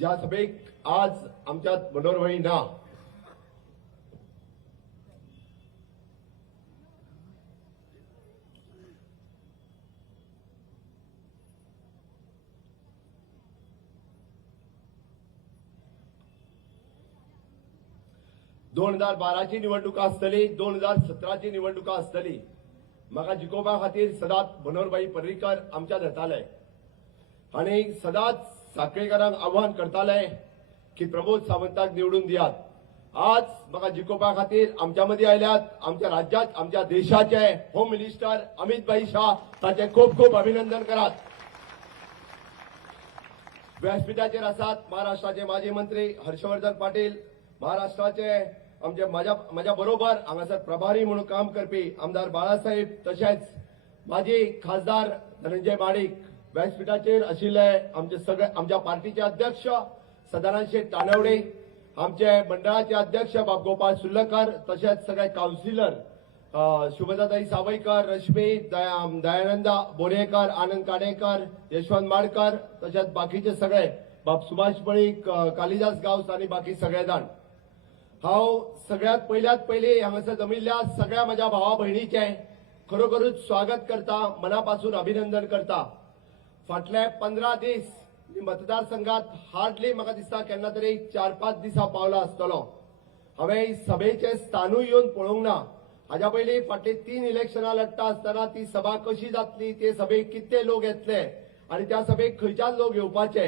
ज्या सभेक आज आमच्यात मनोहरभाई ना दोन 2012ची निवडणुका आसतली 2017ची निवडणुका आसतली म्हाका जिखोवपा खातीर सदांच मनोहरभाई पर्रीकर आमच्यात येताले आनी सदांच साखळेकारांक आव्हान करताले की प्रमोद सावंताक निवडून दियात। आज म्हाका जिखोवपा खातीर आमच्या मदीं आयल्यात आमच्या राज्यात आमच्या देशाचे होम मिनिस्टर अमित भाई शाह, ताचे खूब खूब अभिनंदन करात। व्यासपीठाचेर आसात महाराष्ट्राचे माजी मंत्री हर्षवर्धन पाटील, महाराष्ट्राचे आमचे माझ्या बरोबर हांगासर प्रभारी म्हणून काम करपी आमदार बाळासाहेब, तशेंच माजी खासदार धनंजय माडीक, व्यासपीठाचेर आशिल्ले आमचे सगळे आमच्या पार्टीचे अध्यक्ष सदानंद शेठ तानवडे, आमचे मंडळाचे अध्यक्ष बाबगोपाल सुर्लकर, तशेंच सगळे काउन्सिलर शुभदाताई सावयकर, रश्मी, दयानंदा बोरेकर, आनंद काणेकर, यशवंत माडकर, तशेंच बाकीचे सगळे बाब सुभाष पळीक, कालिदास गांवस आनी बाकी सगळे जाण। हांव सगळ्यात पयली हांगासर जमिल्ल्या सगळ्या म्हज्या भावा भयणीचे खरोखरूच स्वागत करता, मनापासून अभिनंदन करता। फाटले 15 दीस मतदारसंघात हार्डली म्हाका दिसता केन्ना तरी 4-5 दिसा पावला आसतलो। हांवें सभेचे स्थानूय येवन पळोवंक ना। हाज्या पयलीं फाटली 3 इलेक्शनां लढटा आसतना ती सभा कशी जातली, ते सभेक कितले लोक येतले आनी त्या सभेक खंयच्याच लोक येवपाचे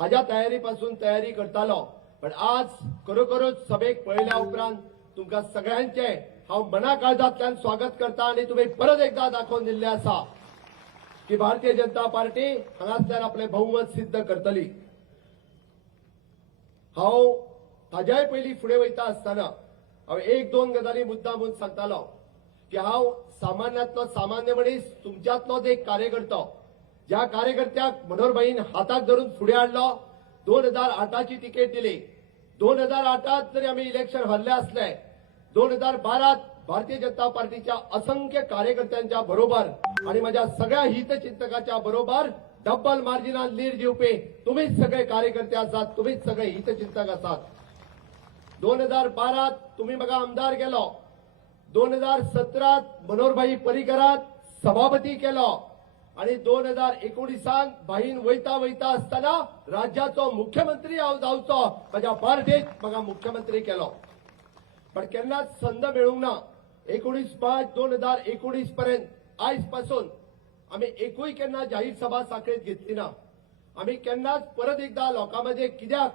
हाज्या तयारी पासून तयारी करतालो। पण आज खरोखरूच सभेक पळयल्या उपरांत तुमकां सगळ्यांचे हांव मना काळजांतल्यान स्वागत करता आनी तुमी परत एकदा दाखोवन दिल्ले आसा की भारतीय जनता पार्टी हांगासल्यान आपले बहुमत सिद्ध करतली। हांव ताज्याय पयलीं फुडें वयता आसतना हांवें 1-2 गजाली मुद्दामून सांगतालो की हांव सामान्यांतलो सामान्य मनीस, तुमच्यांतलोच एक कार्यकर्तो, ज्या कार्यकर्त्याक मनोहरभाईन हाताक धरून फुडें हाडलो, 2008ची तिकेट दिली। 2008 जरी आम्ही इलेक्शन हरले असले, 2012 भारतीय जनता पार्टीच्या असंख्य कार्यकर्त्यांच्या बरोबर आणि माझ्या सगळ्या हितचिंतकाच्या बरोबर डबल मार्जिनाल लीड दिवपी तुम्हीच सगळे कार्यकर्ते आसात, तुम्हीच सगळे हितचिंतक आसात। 2012 तुम्ही म्हाका आमदार केलो, 2017 मनोहरभाई पर्रीकराक सभापती केलो आणि 2019 भाईन वयता असताना राज्याचो मुख्यमंत्री हांव जावचो माझ्या पार्टीत म्हाका मुख्यमंत्री केलो। पण केन्नाच संद मेळूंक ना। 19 मार्च 2019 पर्यंत आयज पासून आम्ही एकूय केन्ना जाहीर सभा साखळेत घेतली ना। आम्ही केन्नाच परत एकदा लोकांमध्ये कित्याक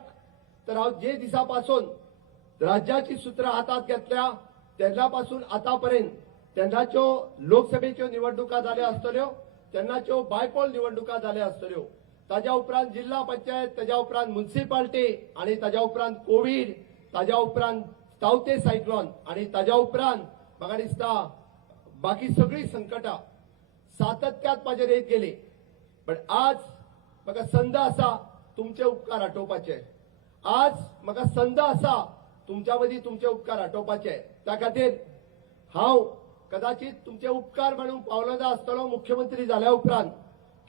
तर हांव जे दिसापासून राज्याची सूत्रां हातात घेतल्या तेन्नापासून आतापर्यंत, तेन्नाच्यो लोकसभेच्यो निवडणुका जाल्यो आसतल्यो, तेन्नाच्यो बायपोल निवडणुका जाल्यो आसतल्यो, ताज्या उपरांत जिल्हा पंचायत, ताज्या उपरांत म्युनिसिपालिटी आणि ताज्या उपरांत कोविड, ताज्या उपरांत तावते सायक्लोन आणि ताज्या उपरांत म्हाका दिसता बाकी सगळी संकटां सातत्यात म्हाजेर येत गेली। पण आज म्हाका संद आसा तुमचे उपकार आटोवपाचे। आज म्हाका संद आसा तुमच्या मदीं तुमचे उपकार आटोवपाचे। त्या खातीर हांव कदाचित तुमचे उपकार म्हणून पावलो ना आसतलो मुख्यमंत्री जाल्या उपरांत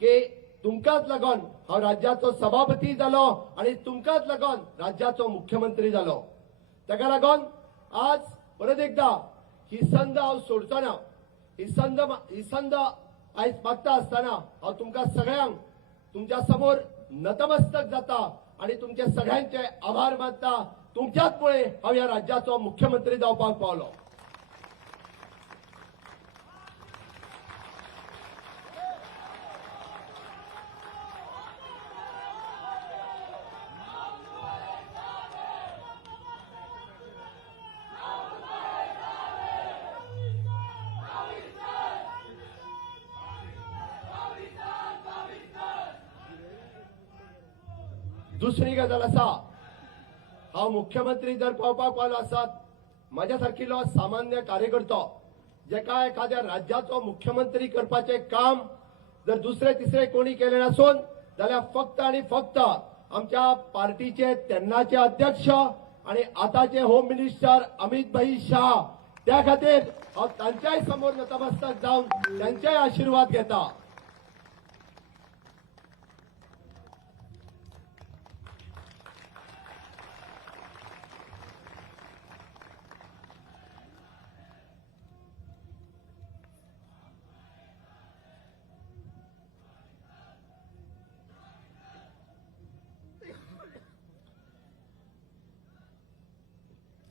की तुमकांच लागून हांव राज्याचो सभापती जालो आणि तुमकांच लागून राज्याचो मुख्यमंत्री जालो। ताका लागून आज परत एकदा ही संद हांव सोडचो ना। ही संद आयज मागता आसतना हांव तुमकां सगळ्यांक तुमच्या समोर नतमस्तक जाता आणि तुमचे सगळ्यांचे आभार मानता। तुमच्याच मुळे हांव ह्या राज्याचो मुख्यमंत्री जावपाक पावलो। दुसरी गजाल आसा, हांव मुख्यमंत्री जर पावपाक पावलो आसत, म्हाज्या सारकिलो सामान्य कार्यकर्तो जेका एखाद्या राज्याचो मुख्यमंत्री करपाचे काम जर दुसरे तिसरे कोणी केले नसून जाल्यार फक्त आणि फक्त आमच्या पार्टीचे तेन्नाचे अध्यक्ष आणि आताचे होम मिनिस्टर अमित भाई शाह, त्या खातीर हांव तांच्याय समोर नतमस्तक जावन त्यांचे आशीर्वाद घेता।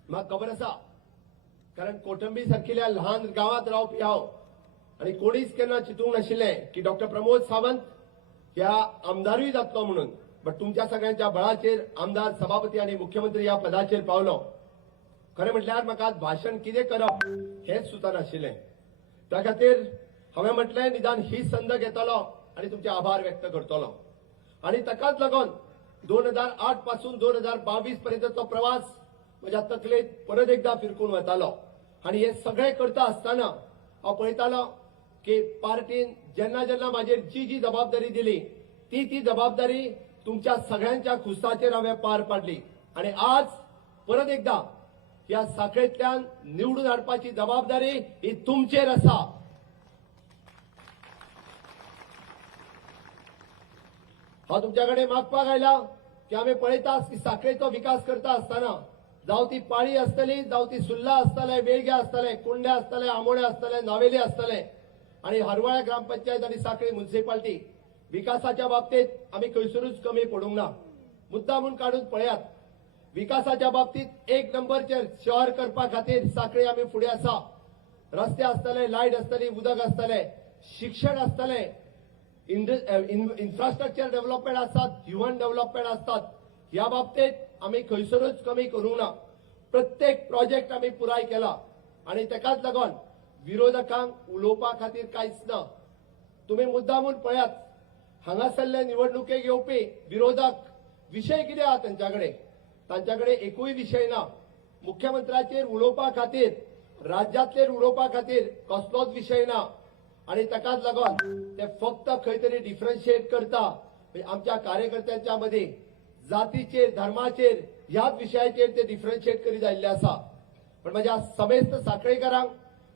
म्हाका खबर आसा कारण कोटंबी सारखिल्या ल्हान गावात रावपी हांव आणि कोणीच केन्ना चिंतूंक नाशिल्लें की डॉक्टर प्रमोद सावंत ह्या आमदारूय जातलो म्हणून बट तुमच्या सगळ्यांच्या बळाचेर आमदार सभापती आणि मुख्यमंत्री ह्या पदाचेर पावलो. खरें म्हटल्यार म्हाका भाशण कितें करप हेच सुद्दां नाशिल्लें. त्या खातीर हांवें म्हटलें निदान ही संद घेतलो आणि तुमचे आभार व्यक्त करतलो. आणि ताकाच लागून 2008 पासून 2022 पर्यंतचो प्रवास म्हज्या तकलेत परत एकदा फिरकून वतालो. आणि हे सगळें करता आसतना हांव पळयतालो की पार्टीन जेन्ना जेन्ना म्हाजेर जी जबाबदारी दिली ती जबाबदारी तुमच्या सगळ्यांच्या खुस्ताचेर हांवें पार पाडली. आणि आज परत एकदा या साखळेंतल्यान निवडून हाडपाची जबाबदारी ही तुमचेर आसा. हांव तुमच्या कडेन मागपाक आयला की आमी पळयता की साखळेचो विकास करता आसतना जावं ती पाळी आसतली जावं ती सुर्ला आसतले वेळग्या आसतले कुंड्या आसतले आमोणे आसतले नावेली आसतले आणि हरवळ्या ग्रामपंचायत आणि साखळी म्युनिसिपालिटी विकासाच्या बाबतीत आमी खंयसरूच कमी पडूंक ना. मुद्दा म्हूण काडून पळयात विकासाच्या बाबतीत एक नंबरचेर शहर करपा खातीर साखळी आमी फुडें आसा. रस्ते आसतले लायट आसतली उदक आसतले शिक्षण आसतले इन्फ्रास्ट्रक्चर डेव्हलपमेंट आसतात ह्युमन डेव्हलपमेंट आसतात. ह्या बाबतीत आमी खंयसरूच कमी करूंक ना. प्रत्येक प्रोजेक्ट आमी पुराय केला आणि ताकाच लागून विरोधकांक उलोवपा खातीर कांयच ना. तुमी मुद्दामून पळयात हांगासरले निवडणुकेक येवपी विरोधक विशय कितें आहा तांच्याकडे एकूय विशय ना. मुख्यमंत्र्याचेर उलोवपा खातीर राज्यांतलेर उलोवपा खातीर कसलोच विशय ना. आणि ताकाच लागून ते फक्त खंय तरी डिफरन्शिएट करता आमच्या कार्यकर्त्यांच्या मध्ये जातीचेर धर्माचेर ह्याच विशयाचेर ते डिफरन्शिएट करीत आयिल्ले आसा. पण म्हज्या समेस्त साखळेकारांक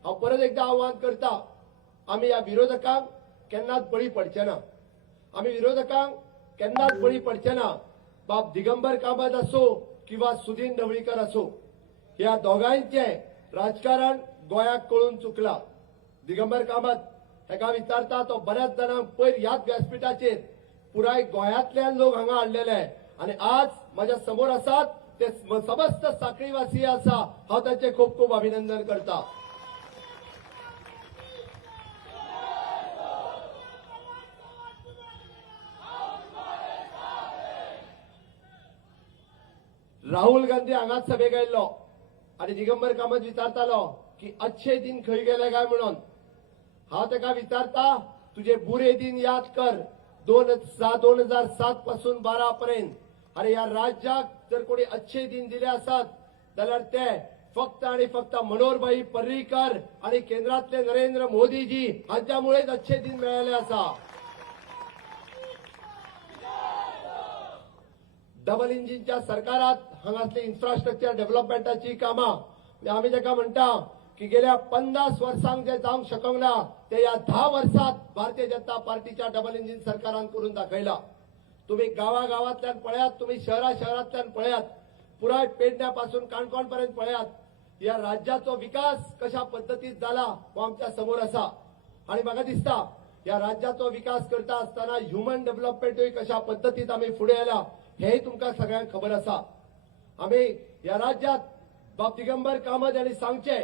हांव परत एकदा आव्हान करता आमी ह्या विरोधकांक केन्नाच बळी पडचे ना. आमी विरोधकांक केन्नाच बळी पडचे ना. बाब दिगंबर कामत असो किंवा सुदीन ढवळीकर असो ह्या दोगांयचे राजकारण गोंयाक कळून चुकला. दिगंबर कामत हेका विचारता तो बऱ्याच जाणांक पयर ह्याच व्यासपीठाचेर पुराय गोंयांतल्यान लोक हांगा हाडलेले आणि आज माझ्या समोर आसात ते समस्त साखळीवासी आसा. हांव तांचे खूप खूप अभिनंदन करता. राहुल गांधी हांगाच सभेक आयिल्लो आणि दिगंबर कामत विचारतालो की अच्छे दिन खंय गेले काय म्हणून. हांव ताका विचारता तुझे बुरे दिन याद कर 2007 पासून 12 पर्यंत. अरे या राज्याक जर कोणी अच्छे दिन दिले आसात जाल्यार ते फक्त आणि फक्त मनोहरभाई पर्रीकर आणि केंद्रातले नरेंद्र मोदीजी हांच्यामुळेच अच्छे दिन मिळाले आसा. डबल इंजिनच्या सरकारात हांगासली इन्फ्रास्ट्रक्चर डेव्हलपमेंटाची कामां आमी ताका म्हणटा की गेल्या 50 वर्सांक जे जावंक शकूंक ना ते या 10 वर्षात भारतीय जनता पार्टीच्या डबल इंजिन सरकारान करून दाखयला. तुम्ही गावागावातल्यान पळयात तुम्ही शहरातल्यान पळयात पुराय पेडण्यापासून काणकोण पर्यंत पळयात या राज्याचो विकास कशा पद्धतीत झाला हो आमच्या समोर आसा. आणि म्हाका दिसता या राज्याचो विकास करता आसतना ह्युमन डेव्हलपमेंटूय कशा पद्धतीत आमी फुडें आयला हेय तुमकां सगळ्यांक खबर आसा. आमी या राज्यात बाब दिगंबर कामत यांनी सांगचे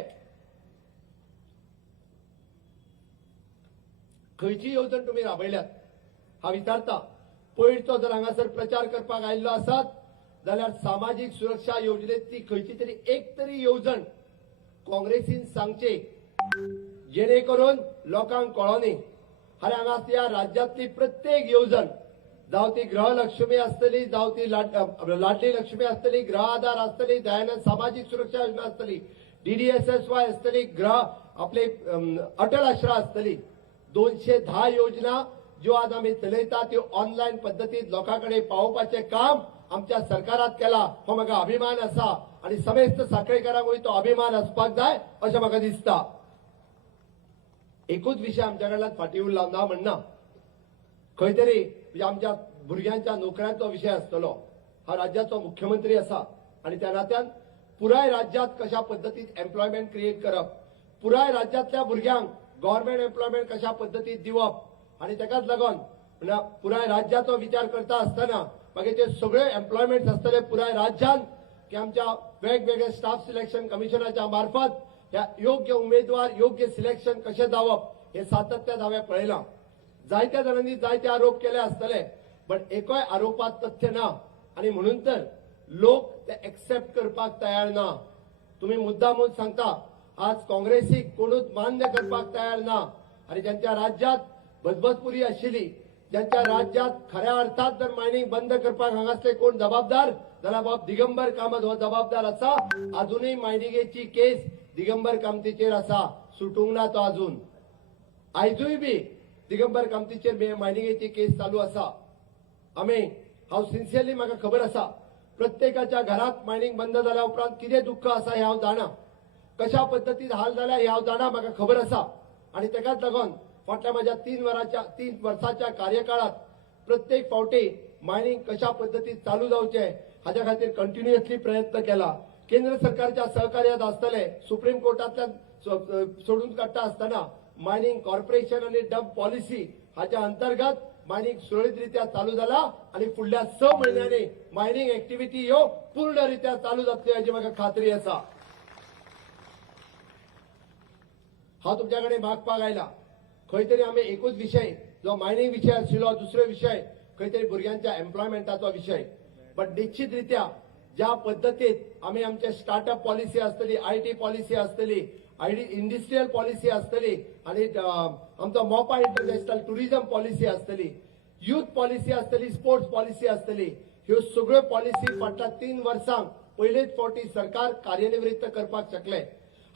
खंयची येवजण तुम्ही राबयल्यात. हांव विचारता पयरचो जर हांगासर प्रचार करपाक आयिल्लो आसात जाल्यार सामाजीक सुरक्षा योजनेतली खंयची तरी एक तरी येवजण काँग्रेसीन सांगचे जेणे करून लोकांक कळोनी. अरे हांगासल्या राज्यातली प्रत्येक येवजण जावं ती गृहलक्ष्मी आसतली जावं ती लाडली लक्ष्मी आसतली गृह आधार आसतली दयानंद सामाजिक सुरक्षा योजना आसतली DDSSY आसतली आपले अटल आश्रा आसतली 210 योजना ज्यो आज आमी चलयता त्यो ऑनलायन पद्धतीत लोकांकडे पावोवपाचें काम आमच्या सरकारात केला. हो म्हाका अभिमान आसा आणि समेस्त साखळेकारांकूय तो अभिमान आसपाक जाय अशें म्हाका दिसता. एकूच विशय आमच्या कडल्यान फाटीं उरला ना म्हणना खंय तरी आमच्या भुरग्यांच्या नोकऱ्यांचो विशय आसतलो. हा राज्याचो मुख्यमंत्री आसा आणि त्या नात्यान पुराय राज्यात कशा पद्धतीत एम्प्लॉयमेंट क्रिएट करप पुराय राज्यातल्या भुरग्यांक गव्हर्नमेंट एम्प्लॉयमेंट कशा पद्धतीत दिवप आणि ताकाच लागून पुराय राज्याचो विचार करता आसतना मागीर ते सगळे एम्प्लॉयमेंट आसतले पुराय राज्यात की आमच्या वेगवेगळ्या स्टाफ सिलेक्शन कमिशनाच्या मार्फत या योग्य उमेदवार योग्य सिलेक्शन कशें जावप हे सातत्यान हांवें पळयलां. जायत्या जाणांनी जायते आरोप केले आसतले पण एकोय आरोपात तथ्य ना आणि म्हणून तर लोक ते एक्सेप्ट करपाक तयार ना. तुम्ही मुद्दामून सांगता आज काँग्रेसीक कोणूच मान्य करपाक तयार ना आणि ज्यांच्या राज्यात बदबदपुरी आशिल्ली ज्यांच्या राज्यात खऱ्या अर्थात जर मायनिंग बंद करपाक हांगासले कोण जबाबदार जाल्यार बाब दिगंबर कामत हो जबाबदार आसा. अजूनही मायनिंगेची केस दिगंबर कामतीचेर आसा, सुटूंक ना तो अजून. आयजूय बी दिगंबर कामतीचेर मायनिंगेची केस चालू आसा. हांव सिन्सियरली म्हाका खबर आसा प्रत्येकाच्या घरात मायनिंग बंद जाल्या उपरांत कितें दुःख आसा हे हांव जाणा, कशा पद्दतीन हाल जाल्या हे हांव जाणा, म्हाका खबर आसा. आणि तेकाच लागून फाटल्या माझ्या 3 वर्साच्या कार्यकाळात प्रत्येक फावटी मायनिंग कशा पद्दतीन चालू जावचे हाच्या खातीर कंटिन्युअसली प्रयत्न केला. केंद्र सरकारच्या सहकार्यात आसतले सुप्रीम कोर्टांतल्यान सोडून काडटा आसतना मायनिंग कॉर्पोरेशन आणि डंप पॉलिसी हाच्या अंतर्गत मायनिंग सुरळीतरित्या चालू जाला आणि फुडल्या 6 महिन्यांनी मायनिंग ऍक्टिव्हिटी ह्यो पूर्णरित्या चालू जातल्यो हाची म्हाका खात्री आसा. हांव तुमच्या कडेन मागपाक आयला खंय तरी आमी एकूच विषय जो मायनिंग विषय आशिल्लो दुसरो विषय खंय तरी भुरग्यांच्या एम्प्लॉयमेंटाचो विषय. पण निश्चितरित्या ज्या पद्दतीत आमी आमचे स्टार्टअप पॉलिसी आसतली आयटी पॉलिसी आसतली इंडस्ट्रियल पॉलिसी आसतली आणि आमचो मोपा इंटरनॅशनल टुरिझम पॉलिसी आसतली युथ पॉलिसी आसतली स्पोर्ट्स पॉलिसी आसतली ह्यो सगळ्यो पॉलिसी फाटल्या 3 वर्सांक पयलेच फावटी सरकार कार्यान्वित करपाक शकले.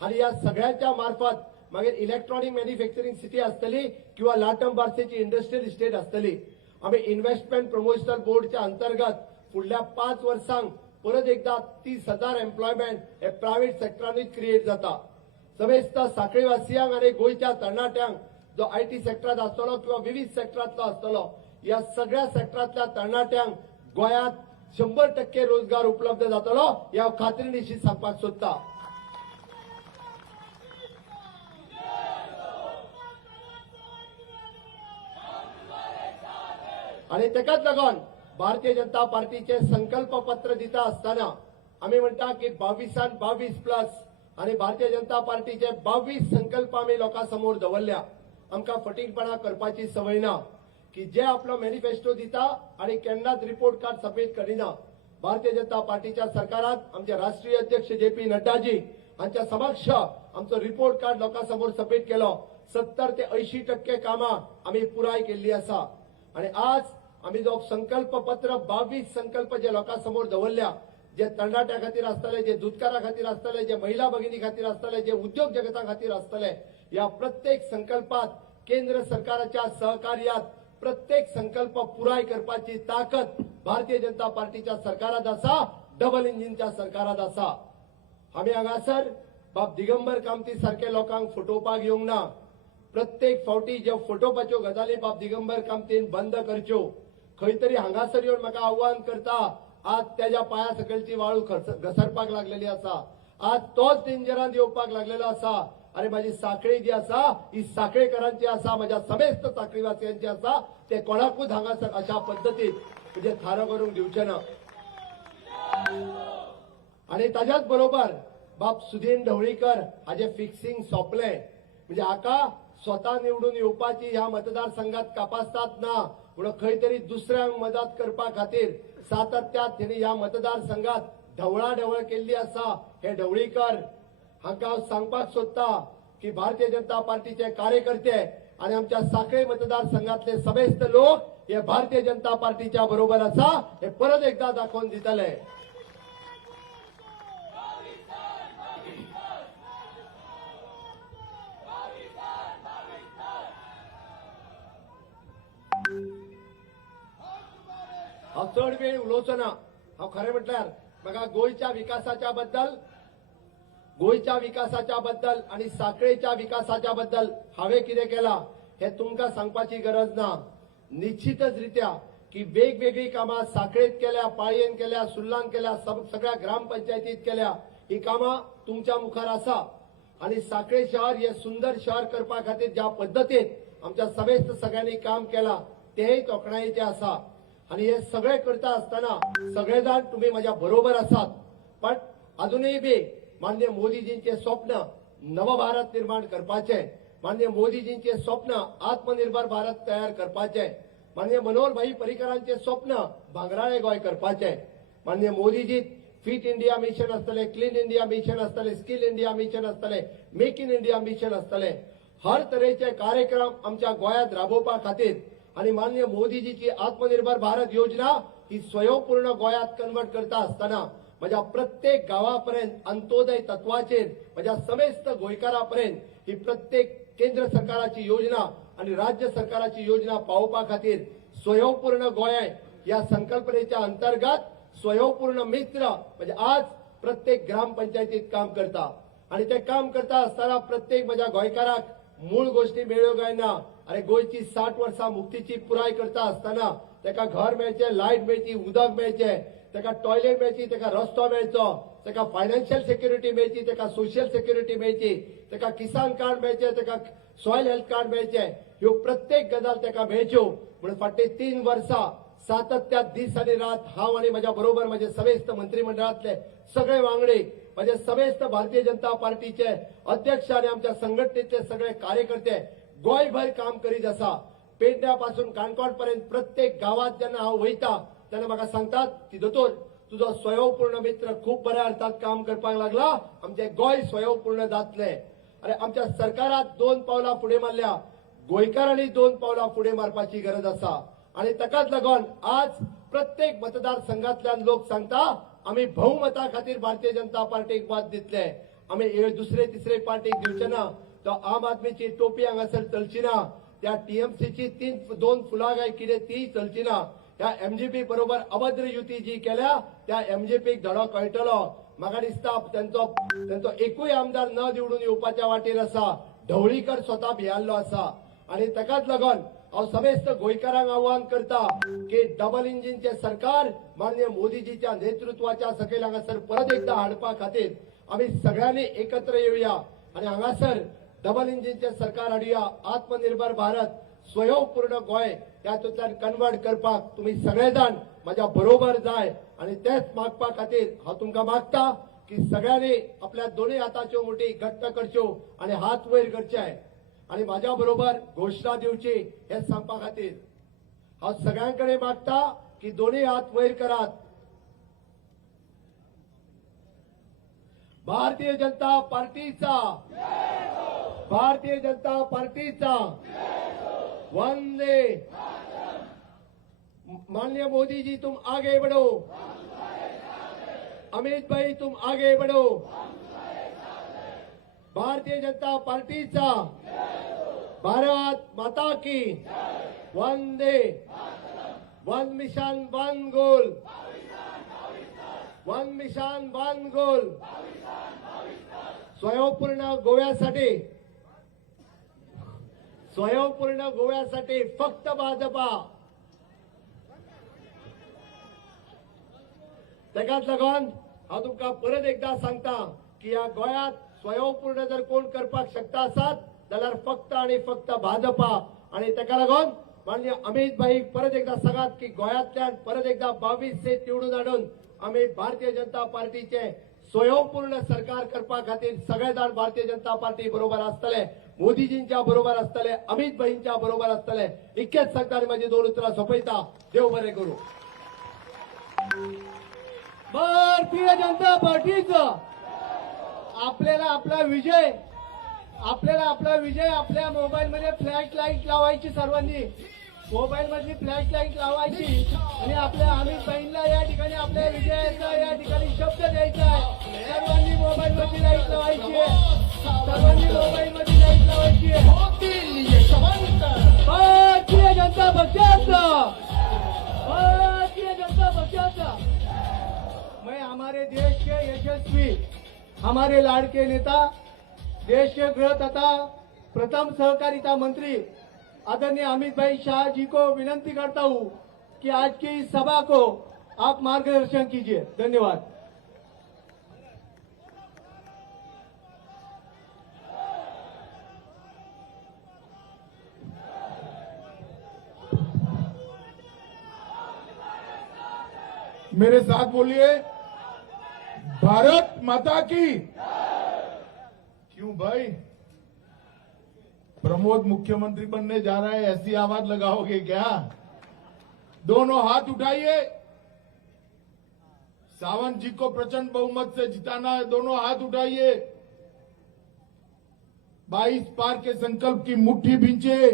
आणि या सगळ्यांच्या मार्फत मागीर इलेक्ट्रॉनिक मॅन्युफॅक्चरिंग सिटी आसतली किंवा लाटम बार्सेची इंडस्ट्रियल इस्टेट आसतली. आमी इन्व्हेस्टमेंट प्रमोशनल बोर्डच्या अंतर्गत फुडल्या 5 वर्सांक परत एकदा 30,000 एम्प्लॉयमेंट हे प्रायव्हेट सेक्टरांनीच क्रिएट जाता. समेस्त साखळीवासियांक आणि गोंयच्या तरणाट्यांक जो आयटी सेक्टरात आसतलो किंवा विविध सेक्टरांतलो आसतलो या सगळ्या सेक्टरांतल्या तरणाट्यांक गोंयांत 100% रोजगार उपलब्ध जातलो ह्या खात्रीनिशी सांगपाक सोदता. आणि तेकाच लागून भारतीय जनता पार्टीचे संकल्प पत्र दिता आसतना आमी म्हणटा की 22 आणि भारतीय जनता पार्टीचे 22 संकल्प आमी लोकांसमोर दवरल्या. आमकां फटींगपणा करपाची संवय ना की जे आपलो मॅनिफेस्टो दिता आणि केन्नाच रिपोर्ट कार्ड सबमिट करिना. भारतीय जनता पार्टीच्या सरकारात आमचे राष्ट्रीय अध्यक्ष JP नड्डाजी हांच्या समक्ष आमचो रिपोर्ट कार्ड लोकांसमोर सबमिट केलो. 70 ते 80% कामां आमी पुराय केल्ली आसा. आणि आज आमी जो संकल्प पत्र 22 संकल्प जे लोकांसमोर दवरल्या जे तरणाट्या खातीर आसतले जे दुधकारा खातीर आसतले जे महिला भगिनी खातीर आसतले जे उद्योग जगता खातीर आसतले या प्रत्येक संकल्पात केंद्र सरकाराच्या सहकार्यात प्रत्येक संकल्प पुराय करपाची ताकद भारतीय जनता पार्टीच्या सरकारात आसा. डबल इंजिनच्या सरकारात आसा. आमी हांगासर बाब दिगंबर कामती सारखे लोकांक फटोवपाक येवंक ना. प्रत्येक फावटी जे फटोवपाच्यो गजाली बाब दिगंबर कामतीन बंद करच्यो. खंय तरी हांगासर येवन म्हाका आव्हान करता आज त्याच्या पाया सकलची वाळू घसरपाक लागलेली आसा. आज तोच डेंजरान येवपाक लागलेलो आसा. अरे माझी साखळी जी आसा ही साखळेकरांची आसा माझ्या समेस्त साखळीवासियांची आसा. ते कोणाकूच हांगासर अशा पद्दतीन म्हणजे थारो करूंक दिवचे ना. आणि ताच्याच बरोबर बाब सुधीन ढवळीकर हाजे फिक्सिंग सोंपले. म्हणजे हाका स्वता निवडून येवपाची ह्या मतदारसंघात कापासतात ना म्हणून खंय तरी दुसऱ्यांक मदत करपा खातीर सातत्यात त्यांनी ह्या मतदारसंघात ढवळाढवळ केल्ली आसा. हे ढवळीकर हांकां हांव सांगपाक सोदता की भारतीय जनता पार्टीचे कार्यकर्ते आणि आमच्या साखळे मतदारसंघातले समेस्त लोक हे भारतीय जनता पार्टीच्या बरोबर आसा हे परत एकदा दाखवून दितले. हांव चड वेळ उलोवचो ना. हांव खरें म्हटल्यार म्हाका गोंयच्या विकासाच्या बद्दल आणि साखळेच्या विकासाच्या बद्दल हांवें कितें केलां हे तुमकां सांगपाची गरज ना. निश्चितच रित्या की वेगवेगळी कामां साखळेत केल्या पाळयेन केल्या सुर्लान केल्या सगळ्या ग्रामपंचायतीत केल्या. ही कामां तुमच्या मुखार आसा. आणि साखळे शहर हे सुंदर शहर करपा खातीर ज्या पद्दतीन आमच्या समेस्त सगळ्यांनी काम केलां तेही तोखणायेचें आसा. आणि हे सगळे करता आसतना सगळेजाण तुम्ही माझ्या बरोबर आसात. पण अजूनही बी माननीय मोदीजींचे स्वप्न नवभारत निर्माण करपाचे, माननीय मोदीजींचे स्वप्न आत्मनिर्भर भारत तयार करपाचे, माननीय मनोहर भाई पर्रीकरांचे स्वप्न भांगराळे गोय करपाचे, माननीय मोदीजी फिट इंडिया मिशन असतले, क्लीन इंडिया मिशन असतले, स्किल इंडिया मिशन असतले, मेक इन इंडिया मिशन असतले, हर तरेचे कार्यक्रम आमच्या गोयात राबोवपा खातीर आणि माननीय मोदीजीची आत्मनिर्भर भारत योजना ही स्वयंपूर्ण गोयात कन्वर्ट करता असताना माझ्या प्रत्येक गावापर्यंत अंत्योदय तत्वाचेर माझ्या समेस्त गोंयकारापर्यंत ही प्रत्येक केंद्र सरकाराची योजना आणि राज्य सरकाराची योजना पावोवपा खातीर स्वयंपूर्ण गोंय या संकल्पनेच्या अंतर्गत स्वयंपूर्ण मित्र म्हणजे आज प्रत्येक ग्रामपंचायतीत काम करता आणि ते काम करता असताना प्रत्येक माझ्या गोंयकाराक मूळ गोष्टी मेळ्यो काय ना, अरे गोंयची 60 वर्सां मुक्तीची पुराय करता असताना तेका घर मेळचे, लायट मेळची, उदक मेळचे, तेका टॉयलेट मेळची, तेका रस्तो मेळचो, तेका फायनान्शियल सिक्युरिटी मेळची, तेका सोशियल सिक्युरिटी मेळची, तेका किसान कार्ड मेळचे, तेका सॉयल हेल्थ कार्ड मेळचे, ह्यो प्रत्येक गजाल तेका मेळच्यो म्हणून फाटली 3 वर्सां सातत्यात दीस आणि रात हांव आणि माझ्या बरोबर माझे समेस्त मंत्रिमंडळातले सगळे वांगडी, माझे समेस्त भारतीय जनता पार्टीचे अध्यक्ष आणि आमच्या संघटनेचे सगळे कार्यकर्ते गोंयभर काम करीत आसा. पेडण्यापासून काणकोण पर्यंत प्रत्येक गावात जेन्ना हांव वयता तेन्ना म्हाका सांगतात की दोतोर तुजो स्वयंपूर्ण मित्र खूप बऱ्या अर्थात काम करपाक लागला, आमचे गोंय स्वयंपूर्ण जातले. अरे आमच्या सरकारात 2 पावलां फुडें मारल्या, गोंयकारांनी 2 पावलां फुडें मारपाची गरज आसा आणि ताकाच लागून आज प्रत्येक मतदारसंघातल्यान लोक सांगता आम्ही बहुमता खातीर भारतीय जनता पार्टीक मत दितले, आम्ही दुसरे तिसरे पार्टीक दिवचे ना. तो आम आदमीची टोपी हांगासर चलची ना, त्या टीएमसीची 2 फुलां काय कितें ती चलची ना. ह्या एमजीपी बरोबर अभद्र युती जी केल्या त्या एमजीपीक धडो कळटलो. म्हाका दिसता त्यांचो एकूय आमदार न निवडून येवपाच्या वाटेर आसा, ढवळीकर स्वता भियाल्लो आसा आणि ताकाच लागून हांव समेस्त गोंयकारांक आव्हान करता की डबल इंजिनचे सरकार माननीय मोदीजीच्या नेतृत्वाच्या सकयल हांगासर परत एकदा हाडपा खातीर आम्ही सगळ्यांनी एकत्र येऊया आणि हांगासर डबल इंजिनचे सरकार हाडुया. आत्मनिर्भर भारत स्वयंपूर्ण गोंय त्यातूंतल्यान कन्वर्ट करपाक तुम्ही सगळे जाण माझ्या बरोबर जाय आणि तेच मागपा खातीर हांव तुमकां मागता की सगळ्यांनी आपल्या दोन्ही हाताच्यो मुठी घट्ट करच्यो आणि हात वयर करचे आणि माझ्या बरोबर घोषणा दिवची हे सांगपा खातीर हांव सगळ्यांकडे मागता की दोन्ही हात वयर करात. भारतीय जनता पार्टीचा, भारतीय जनता पार्टीचा वंदे. माननीय मोदी जी तुम आगे बढ़ो, अमित भाई तुम आगे बढ़ो. भारतीय जनता पार्टीचा भारत माता की वंदे. One mission one goal, one mission one goal. स्वयंपूर्ण गोव्यासाठी, स्वयंपूर्ण गोव्यासाठी फक्त भाजपा. तेकाच लागून हांव तुमकां परत एकदा सांगता की ह्या गोंयांत स्वयंपूर्ण जर कोण करपाक शकता आसात जाल्यार फक्त आणि फक्त भाजपा. आणि तेका लागून माननीय अमित भाई परत एकदा सांगात की गोंयांतल्यान परत एकदा 22 सीट निवडून हाडून आम्ही भारतीय जनता पार्टीचे स्वयंपूर्ण सरकार करपा खातीर सगळे जाण भारतीय जनता पार्टी बरोबर आसतले, मोदीजींच्या बरोबर आसतले, अमित भाईंच्या बरोबर आसतले. इतकेच सांगता आणि माझी 2 उतरां सोंपयता. देव बरें करूं. भारतीय जनता पार्टीचा आपल्याला आपला विजय, आपल्याला आपला विजय आपल्या मोबाईल मध्ये फ्लॅश लाईट लावायची, सर्वांनी मोबाईल मधली फ्लॅश लाईट लावायची आणि आपल्या अमित भाईंना या ठिकाणी आपल्या विजयाचा या ठिकाणी शब्द द्यायचा आहे. सर्वांनी मोबाईल मधली लाईट लावायची आहे, सर्वांनी मोबाईल मधली लाईट लावायची आहे. भारतीय जनता पक्षाचा, भारतीय जनता पक्षाचा. मैं हमारे देश के यशस्वी, हमारे लाड़के नेता, देश के गृह तथा प्रथम सहकारिता मंत्री आदरणीय अमित भाई शाह जी को विनंती करता हूं कि आज की इस सभा को आप मार्गदर्शन कीजिए. धन्यवाद. मेरे साथ बोलिए, भारत माता की। क्यों भाई, प्रमोद मुख्यमंत्री बनने जा रहा है, ऐसी आवाज लगाओगे क्या? दोनों हाथ उठाइए। सावंत जी को प्रचंड बहुमत से जिताना है, दोनों हाथ उठाइए। 22 पार के संकल्प की मुट्ठी भींचे,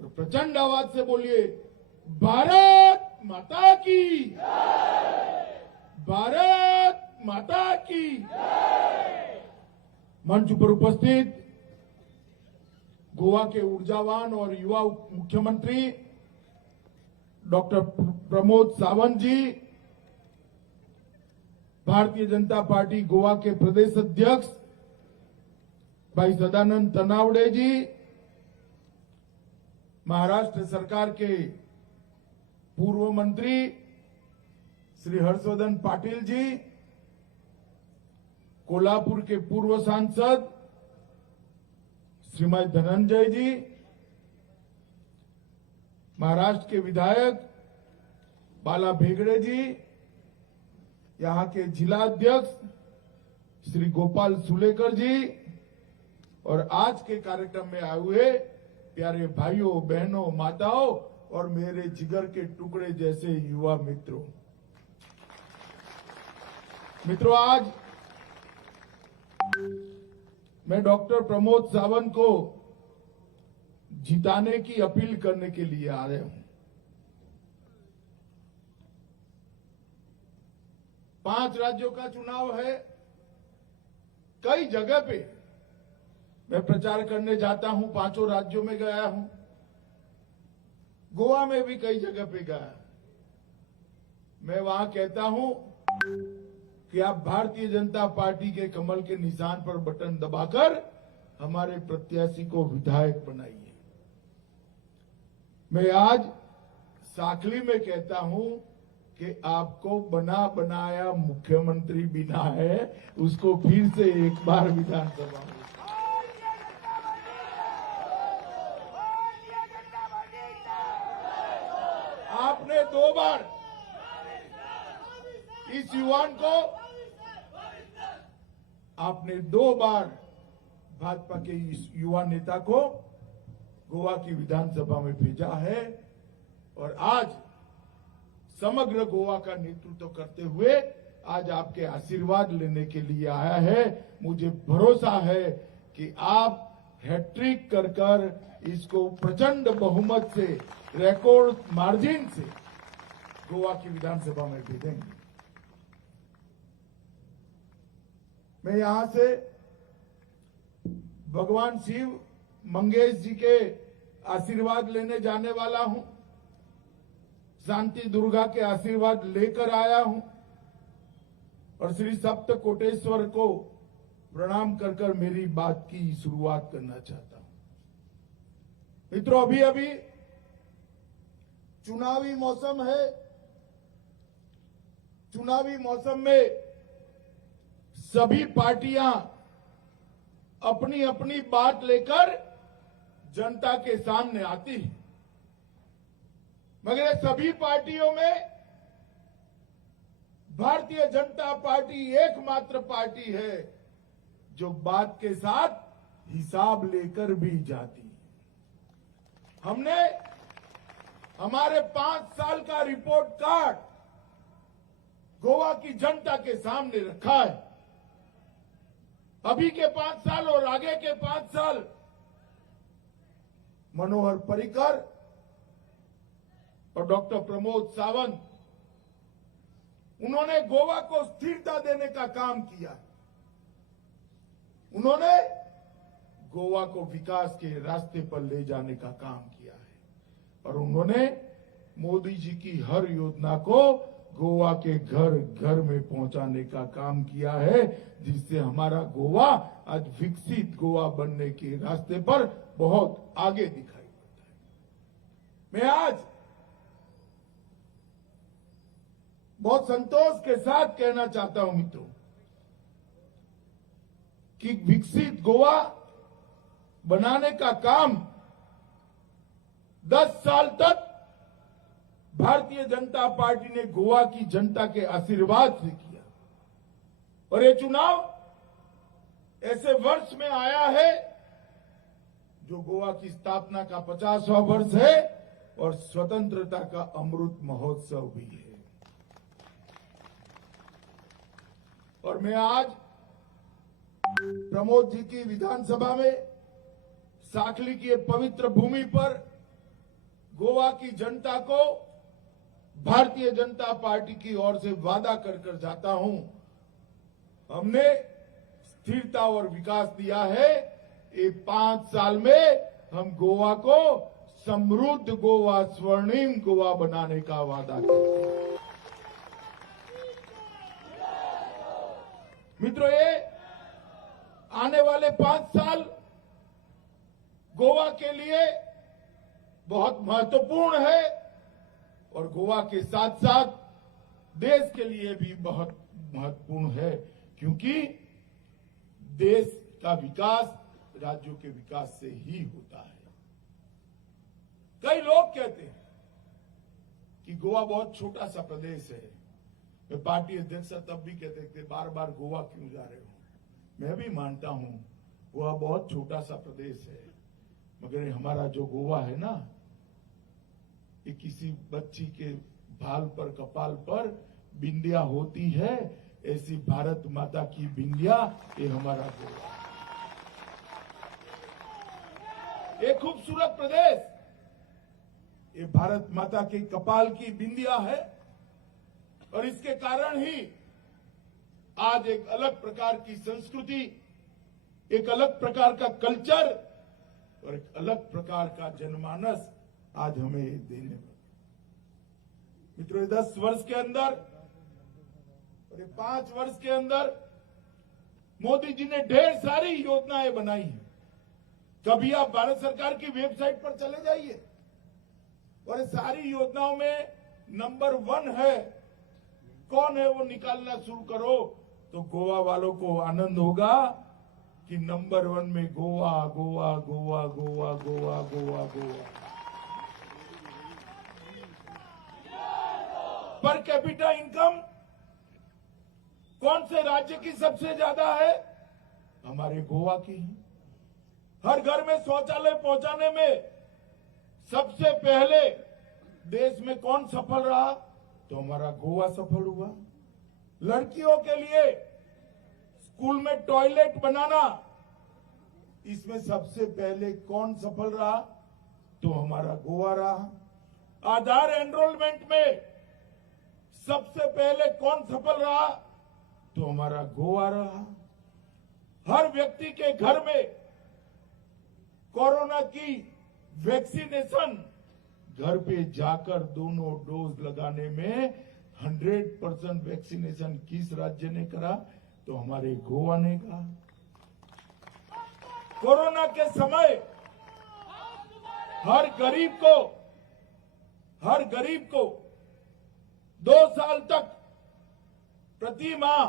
प्रचंड आवाज से बोलिए, भारत माता की, भारत माता की। मंच पर उपस्थित गोवा के ऊर्जावान और युवा मुख्यमंत्री डॉक्टर प्रमोद सावंत जी, भारतीय जनता पार्टी गोवा के प्रदेश अध्यक्ष भाई सदानंद तनावड़े जी, महाराष्ट्र सरकार के पूर्व मंत्री श्री हर्षवर्धन पाटिल जी, कोल्हापुर के पूर्व सांसद श्रीमती धनंजय जी, महाराष्ट्र के विधायक बाला भेगड़े जी, यहां के जिला अध्यक्ष श्री गोपाल सुलेकर जी और आज के कार्यक्रम में आए हुए प्यारे भाइयों बहनों माताओं और मेरे जिगर के टुकड़े जैसे युवा मित्रों। आज मैं डॉक्टर प्रमोद सावंत को जिताने की अपील करने के लिए आ रहे हूं। 5 राज्यों का चुनाव है। कई जगह पे मैं प्रचार करने जाता हूं, 5 राज्यों में गया हूं, गोवा में भी कई जगह पे गया। मैं वहां कहता हूं कि आप भारतीय जनता पार्टी के कमल के निशान पर बटन दबाकर हमारे प्रत्याशी को विधायक बनाइए। मैं आज साखली में कहता हूं कि आपको बना बनाया मुख्यमंत्री बिना है, उसको फिर से एक बार विधानसभा में। आपने 2 बार इस युवान को, आपने 2 बार भाजपा के इस युवा नेता को गोवा की विधानसभा में भेजा है और आज समग्र गोवा का नेतृत्व करते हुए आज आपके आशीर्वाद लेने के लिए आया है। मुझे भरोसा है कि आप हैट्रिक कर इसको प्रचंड बहुमत से, रिकॉर्ड मार्जिन से गोवा की विधानसभा में भेजेंगे। मैं यहां से भगवान शिव मंगेश जी के आशीर्वाद लेने जाने वाला हूं, शांति दुर्गा के आशीर्वाद लेकर आया हूं और श्री सप्त कोटेश्वर को प्रणाम कर मेरी बात की शुरुआत करना चाहता हूं। मित्रों, अभी चुनावी मौसम है। चुनावी मौसम में सभी पार्टियां अपनी अपनी बात लेकर जनता के सामने आती है, मगर सभी पार्टियों में भारतीय जनता पार्टी एकमात्र पार्टी है जो बात के साथ हिसाब लेकर भी जाती है। हमने हमारे 5 साल का रिपोर्ट कार्ड गोवा की जनता के सामने रखा है। अभी के 5 साल और आगे के 5 साल मनोहर पर्रिकर और डॉक्टर प्रमोद सावंत, उन्होंने गोवा को स्थिरता देने का काम किया। उन्होंने गोवा को विकास के रास्ते पर ले जाने का काम किया है और उन्होंने मोदी जी की हर योजना को गोवा के घर घर में पहुंचाने का काम किया है, जिससे हमारा गोवा आज विकसित गोवा बनने के रास्ते पर बहुत आगे दिखाई पड़ता है। मैं आज बहुत संतोष के साथ कहना चाहता हूं मित्रों कि विकसित गोवा बनाने का काम 10 साल तक भारतीय जनता पार्टी ने गोवा की जनता के आशीर्वाद से किया। और ये चुनाव ऐसे वर्ष में आया है जो गोवा की स्थापना का 50वां वर्ष है और स्वतंत्रता का अमृत महोत्सव भी है। और मैं आज प्रमोद जी की विधानसभा में साखली की पवित्र भूमि पर गोवा की जनता को भारतीय जनता पार्टी की ओर से वादा कर जाता हूं। हमने स्थिरता और विकास दिया है। ये 5 साल में हम गोवा को समृद्ध गोवा, स्वर्णिम गोवा बनाने का वादा करते हैं। मित्रों, ये आने वाले 5 साल गोवा के लिए बहुत महत्वपूर्ण है और गोवा के साथ साथ देश के लिए भी बहुत महत्वपूर्ण है, क्योंकि देश का विकास राज्यों के विकास से ही होता है। कई लोग कहते हैं कि गोवा बहुत छोटा सा प्रदेश है। मैं पार्टी अध्यक्ष तब भी कहते थे बार बार गोवा क्यों जा रहे हो। मैं भी मानता हूं गोवा बहुत छोटा सा प्रदेश है, मगर हमारा जो गोवा है ना, ये किसी बच्ची के भाल पर, कपाल पर बिंदिया होती है, ऐसी भारत माता की बिंदिया ये हमारा गोवा। एक खूबसूरत प्रदेश, ये भारत माता के कपाल की बिंदिया है और इसके कारण ही आज एक अलग प्रकार की संस्कृति, एक अलग प्रकार का कल्चर और एक अलग प्रकार का जनमानस आज हमें देने पर। मित्रों, 10 वर्ष के अंदर और 5 वर्ष के अंदर मोदी जी ने ढेर सारी योजनाएं बनाई हैं। कभी आप भारत सरकार की वेबसाइट पर चले जाइए और सारी योजनाओं में नंबर 1 है, कौन है वो निकालना शुरू करो तो गोवा वालों को आनंद होगा कि नंबर 1 में Goa, Goa, Goa, Goa, Goa, Goa, Goa. Per capita income कौन से राज्य की सबसे ज्यादा है? हमारे गोवा की है। हर घर में शौचालय पहुंचाने में सबसे पहले देश में कौन सफल रहा? तो हमारा गोवा सफल हुआ। लड़कियों के लिए स्कूल में टॉयलेट बनाना, इसमें सबसे पहले कौन सफल रहा? तो हमारा गोवा रहा। आधार एनरोलमेंट में सबसे पहले कौन सफल रहा? तो हमारा गोवा रहा। हर व्यक्ति के घर में कोरोना की वैक्सीनेशन घर पे जाकर दोनों डोज लगाने में 100% वैक्सीनेशन किस राज्य ने करा? तो हमारे गोवा ने कहा। कोरोना के समय हर गरीब को 2 साल तक प्रति माह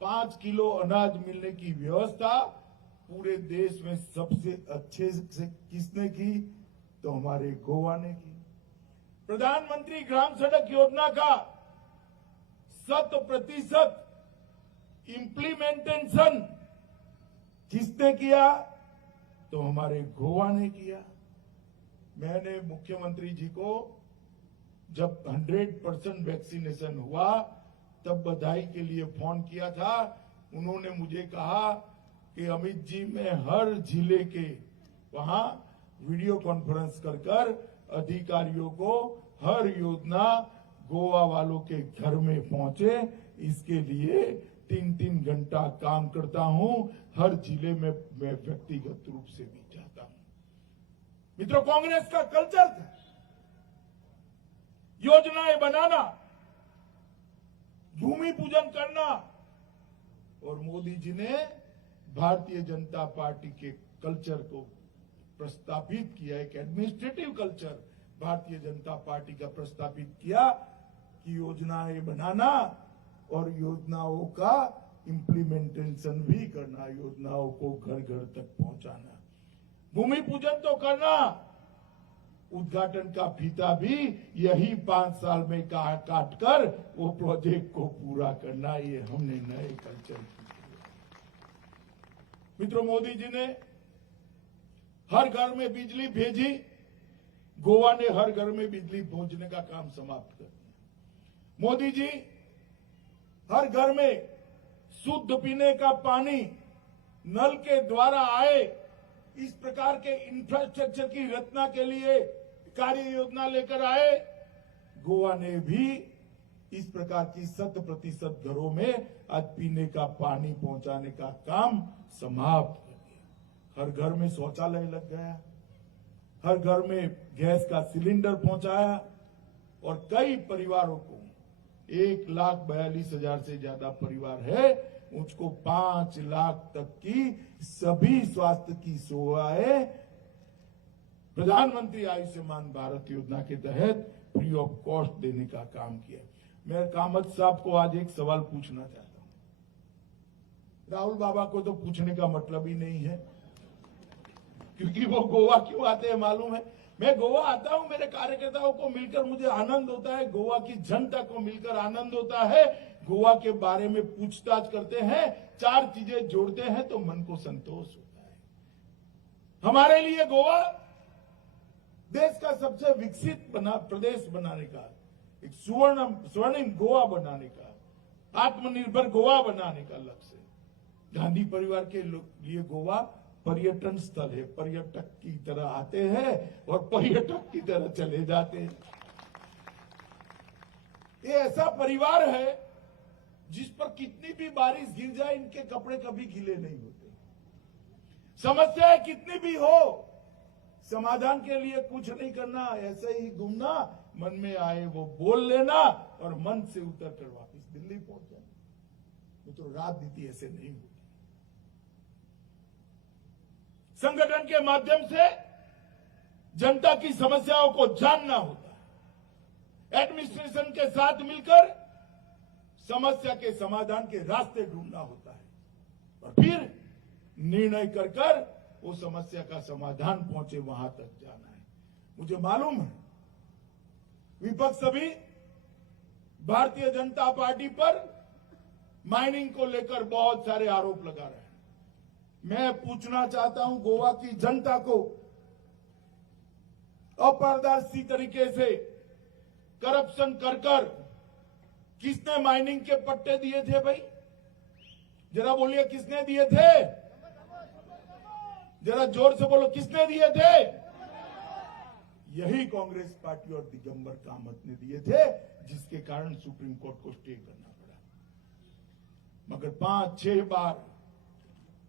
5 किलो अनाज मिलने की व्यवस्था पूरे देश में सबसे अच्छे से किसने की? तो हमारे गोवा ने की। प्रधानमंत्री ग्राम सड़क योजना का 100% इम्प्लीमेंटेशन किसने किया? तो हमारे गोवा ने किया। मैंने मुख्यमंत्री जी को जब 100% वैक्सीनेशन हुआ तब बधाई के लिए फोन किया था। उन्होंने मुझे कहा कि अमित जी, मैं हर जिले के वहां वीडियो कॉन्फ्रेंस कर अधिकारियों को हर योजना गोवा वालों के घर में पहुंचे, इसके लिए 3-3 घंटा काम करता हूं। हर जिले में मैं व्यक्तिगत रूप से भी जाता हूं। मित्रों, कांग्रेस का कल्चर था योजनाएं बनाना, भूमि पूजन करना, और मोदी जी ने भारतीय जनता पार्टी के कल्चर को प्रस्तावित किया। एक administrative culture Bharatiya Janata party का प्रस्तावित किया कि योजनाएं बनाना और योजनाओं का इम्प्लीमेंटेशन भी करना, योजनाओं को घर घर तक पहुंचाना। भूमि पूजन तो करना, उद्घाटन का फीता भी यही 5 साल में काट कर वो प्रोजेक्ट को पूरा करना, ये हमने नए कल्चर की। मित्रों, मोदी जी ने हर घर में बिजली भेजी, गोवा ने हर घर में बिजली पहुंचने का काम समाप्त कर दिया। मोदी जी हर घर में शुद्ध पीने का पानी नल के द्वारा आए, इस प्रकार के इंफ्रास्ट्रक्चर की रचना के लिए कार्य योजना लेकर आए। गोवा ने भी इस प्रकार की 100% घरों में आज पीने का पानी पहुंचाने का काम समाप्त कर दिया। हर घर में शौचालय लग गया, हर घर में गैस का सिलेंडर पहुंचाया और कई परिवारों को 1,42,000 से ज्यादा परिवार है, उसको 5 लाख तक की सभी स्वास्थ्य की सेवाएं प्रधानमंत्री आयुष्मान भारत योजना के तहत फ्री ऑफ कॉस्ट देने का काम किया। मैं कामत साहब को आज एक सवाल पूछना चाहता हूं। राहुल बाबा को तो पूछने का मतलब ही नहीं है, क्योंकि वो गोवा क्यों आते हैं मालूम है। मैं गोवा आता हूं, मेरे कार्यकर्ताओं को मिलकर मुझे आनंद होता है, गोवा की जनता को मिलकर आनंद होता है। गोवा के बारे में पूछताछ करते हैं, 4 चीजें जोड़ते हैं तो मन को संतोष होता है। हमारे लिए गोवा देश का सबसे विकसित प्रदेश बनाने का, एक स्वर्णिम गोवा बनाने का, आत्मनिर्भर गोवा बनाने का लक्ष्य है। गांधी परिवार के लिए गोवा पर्यटन स्थल है, पर्यटक की तरह आते हैं और पर्यटक की तरह चले जाते हैं। ये ऐसा परिवार है जिस पर कितनी भी बारिश गिर जाए इनके कपड़े कभी गीले नहीं होते। समस्याएं कितनी भी हो, समाधान के लिए कुछ नहीं करना, ऐसे ही घूमना, मन में आए वो बोल लेना और मन से उतर कर वापस दिल्ली पहुंच जाना। तो राजनीति ऐसे नहीं होती। संगठन के माध्यम से जनता की समस्याओं को जानना होता है, एडमिनिस्ट्रेशन के साथ मिलकर समस्या के समाधान के रास्ते ढूंढना होता है और फिर निर्णय कर कर वो समस्या का समाधान पहुंचे वहां तक जाना है। मुझे मालूम है विपक्ष सभी भारतीय जनता पार्टी पर माइनिंग को लेकर बहुत सारे आरोप लगा रहे हैं। मैं पूछना चाहता हूं गोवा की जनता को, अपारदर्शी तरीके से करप्शन कर कर किसने माइनिंग के पट्टे दिए थे भाई? जरा बोलिए, किसने दिए थे? जरा जोर से बोलो, किसने दिए थे? यही कांग्रेस पार्टी और दिगंबर कामत ने दिए थे, जिसके कारण सुप्रीम कोर्ट को स्टे करना पड़ा। मगर 5-6 बार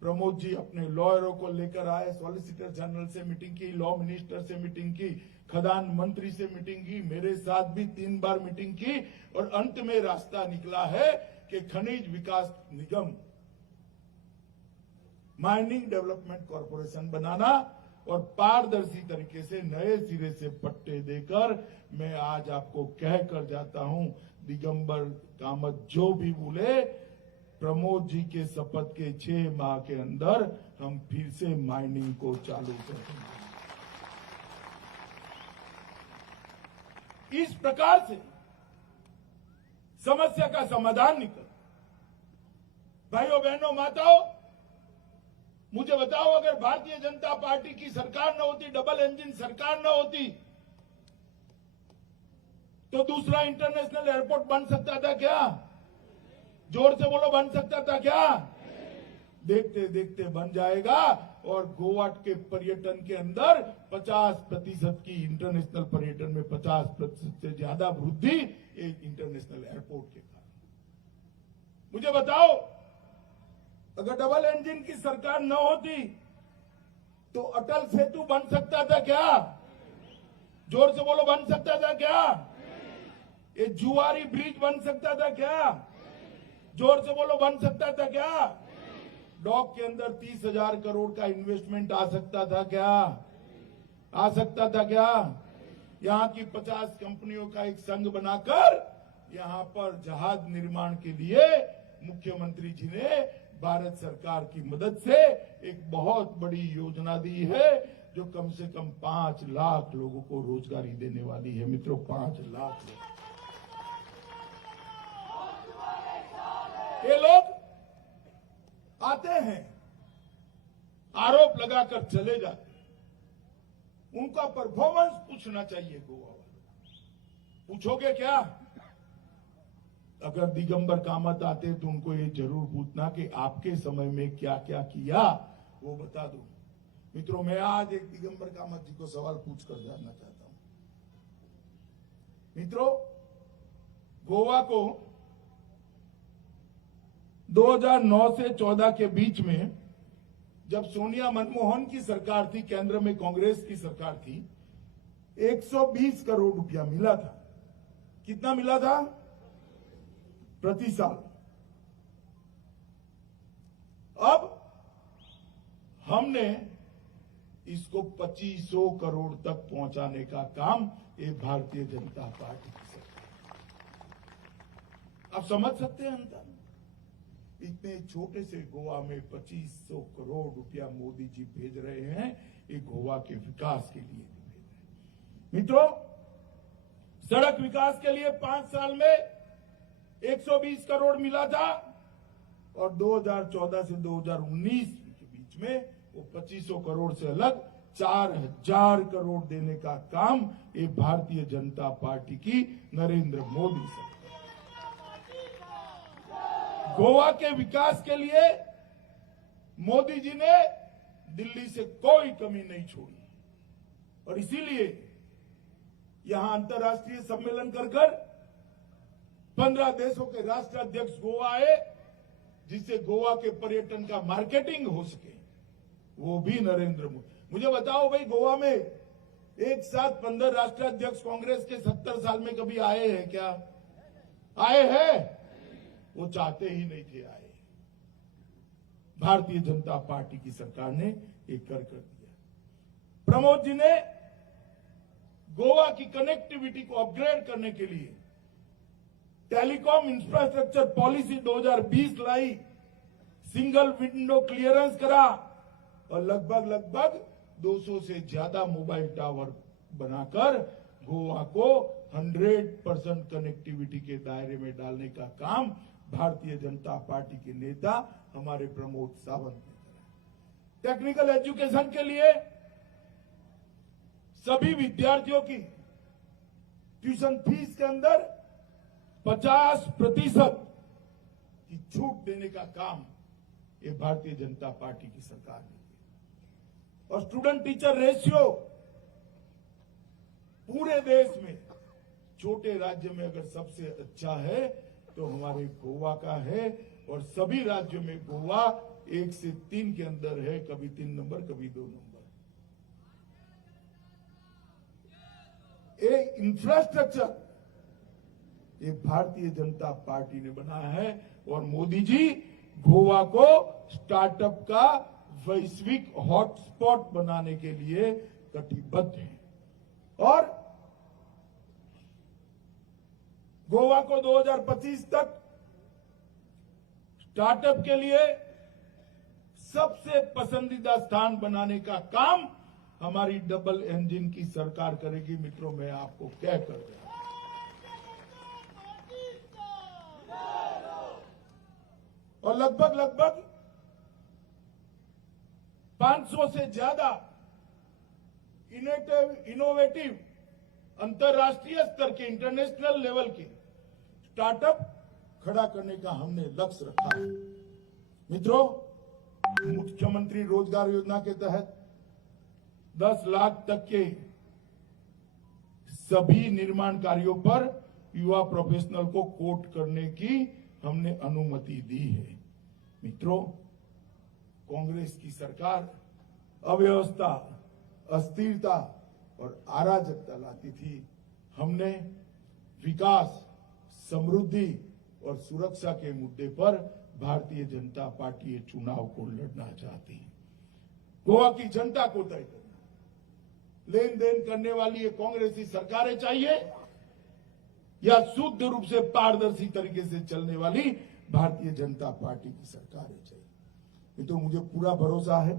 प्रमोद जी अपने लॉयरों को लेकर आए, सॉलिसिटर जनरल से मीटिंग की, लॉ मिनिस्टर से मीटिंग की, खदान मंत्री से मीटिंग की, मेरे साथ भी 3 बार मीटिंग की और अंत में रास्ता निकला है कि खनिज विकास निगम, माइनिंग डेवलपमेंट कॉर्पोरेशन बनाना और पारदर्शी तरीके से नए सिरे से पट्टे देकर, मैं आज आपको कह कर जाता हूं, दिगंबर कामत जो भी बोले, प्रमोद जी के शपथ के 6 माह के अंदर हम फिर से माइनिंग को चालू करेंगे। इस प्रकार से समस्या का समाधान निकल। भाइयों बहनों माताओं, मुझे बताओ, अगर भारतीय जनता पार्टी की सरकार न होती, डबल इंजन सरकार न होती, तो दूसरा इंटरनेशनल एयरपोर्ट बन सकता था क्या? जोर से बोलो, बन सकता था क्या? देखते देखते बन जाएगा और गोवा के पर्यटन के अंदर 50% की, इंटरनेशनल पर्यटन में 50% से ज्यादा वृद्धि एक इंटरनेशनल एयरपोर्ट के कारण। मुझे बताओ, अगर डबल इंजन की सरकार न होती तो अटल सेतु बन सकता था क्या? जोर से बोलो, बन सकता था क्या? ये जुआरी ब्रिज बन सकता था क्या? जोर से बोलो, बन सकता था क्या? डॉक के अंदर 30,000 करोड़ का इन्वेस्टमेंट आ सकता था क्या? आ सकता था क्या? यहां की 50 कंपनियों का एक संघ बनाकर यहां पर जहाज निर्माण के लिए मुख्यमंत्री जी ने भारत सरकार की मदद से एक बहुत बड़ी योजना दी है। जो कम से कम 5 लाख लोगों को रोजगारी देने वाली है। मित्रों, 5 लाख लोग। ये लोग आते हैं, आरोप लगाकर चले जाते हैं। उनका परफॉर्मेंस पूछना चाहिए गोवा वाले। पूछोगे क्या? अगर दिगंबर कामत आते तो उनको ये जरूर पूछना कि आपके समय में क्या क्या किया, वो बता दो। मित्रों, मैं आज एक दिगंबर कामत जी को सवाल पूछकर जानना चाहता हूं। मित्रों, गोवा को 2009 से 14 के बीच में जब सोनिया मनमोहन की सरकार थी, केंद्र में कांग्रेस की सरकार थी, 120 करोड़ रुपया मिला था। कितना मिला था? प्रति साल। अब हमने इसको 2500 करोड़ तक पहुंचाने का काम ये भारतीय जनता पार्टी की सरकार। आप समझ सकते हैं अंतर? इतने छोटे से गोवा में 2500 करोड़ रुपया मोदी जी भेज रहे हैं, ये गोवा के विकास के लिए भेज रहे हैं। मित्रों, सड़क विकास के लिए 5 साल में 120 करोड़ मिला था और 2014 से 2019 के बीच में वो 2500 करोड़ से अलग 4000 करोड़ देने का काम ये भारतीय जनता पार्टी की नरेंद्र मोदी सरकार। गोवा के विकास के लिए मोदी जी ने दिल्ली से कोई कमी नहीं छोड़ी और इसीलिए यहां अंतर्राष्ट्रीय सम्मेलन कर 15 देशों के राष्ट्राध्यक्ष गोवा आए, जिससे गोवा के पर्यटन का मार्केटिंग हो सके, वो भी नरेंद्र मोदी। मुझे बताओ भाई, गोवा में एक साथ 15 राष्ट्राध्यक्ष कांग्रेस के 70 साल में कभी आए हैं क्या? आए हैं? वो चाहते ही नहीं थे आए। भारतीय जनता पार्टी की सरकार ने ये कर दिया। प्रमोद जी ने गोवा की कनेक्टिविटी को अपग्रेड करने के लिए टेलीकॉम इंफ्रास्ट्रक्चर पॉलिसी 2020 लाई, सिंगल विंडो क्लियरेंस करा और लगभग 200 से ज्यादा मोबाइल टावर बनाकर गोवा को 100% कनेक्टिविटी के दायरे में डालने का काम भारतीय जनता पार्टी के नेता हमारे प्रमोद सावंत ने करा। टेक्निकल एजुकेशन के लिए सभी विद्यार्थियों की ट्यूशन फीस के अंदर 50% की छूट देने का काम ये भारतीय जनता पार्टी की सरकार ने किया। और स्टूडेंट टीचर रेशियो पूरे देश में छोटे राज्य में अगर सबसे अच्छा है तो हमारे गोवा का है और सभी राज्यों में गोवा 1 से 3 के अंदर है, कभी 3 नंबर कभी 2 नंबर। ये इंफ्रास्ट्रक्चर ये भारतीय जनता पार्टी ने बनाया है और मोदी जी गोवा को स्टार्टअप का वैश्विक हॉटस्पॉट बनाने के लिए कटिबद्ध है। और गोवा को 2025 तक स्टार्टअप के लिए सबसे पसंदीदा स्थान बनाने का काम हमारी डबल इंजन की सरकार करेगी। मित्रों, मैं आपको क्या कर रहा हूं। और लगभग 500 से ज्यादा इनोवेटिव अंतर्राष्ट्रीय स्तर के इंटरनेशनल लेवल के स्टार्टअप खड़ा करने का हमने लक्ष्य रखा है। मित्रों, मुख्यमंत्री रोजगार योजना के तहत 10 लाख तक के सभी निर्माण कार्यों पर युवा प्रोफेशनल को कोट करने की हमने अनुमति दी है। मित्रों, कांग्रेस की सरकार अव्यवस्था, अस्थिरता और अराजकता लाती थी। हमने विकास, समृद्धि और सुरक्षा के मुद्दे पर भारतीय जनता पार्टी ये चुनाव को लड़ना चाहती है। गोवा की जनता को तय करना, लेन देन करने वाली ये कांग्रेसी सरकारें चाहिए या शुद्ध रूप से पारदर्शी तरीके से चलने वाली भारतीय जनता पार्टी की सरकारें चाहिए। ये तो मुझे पूरा भरोसा है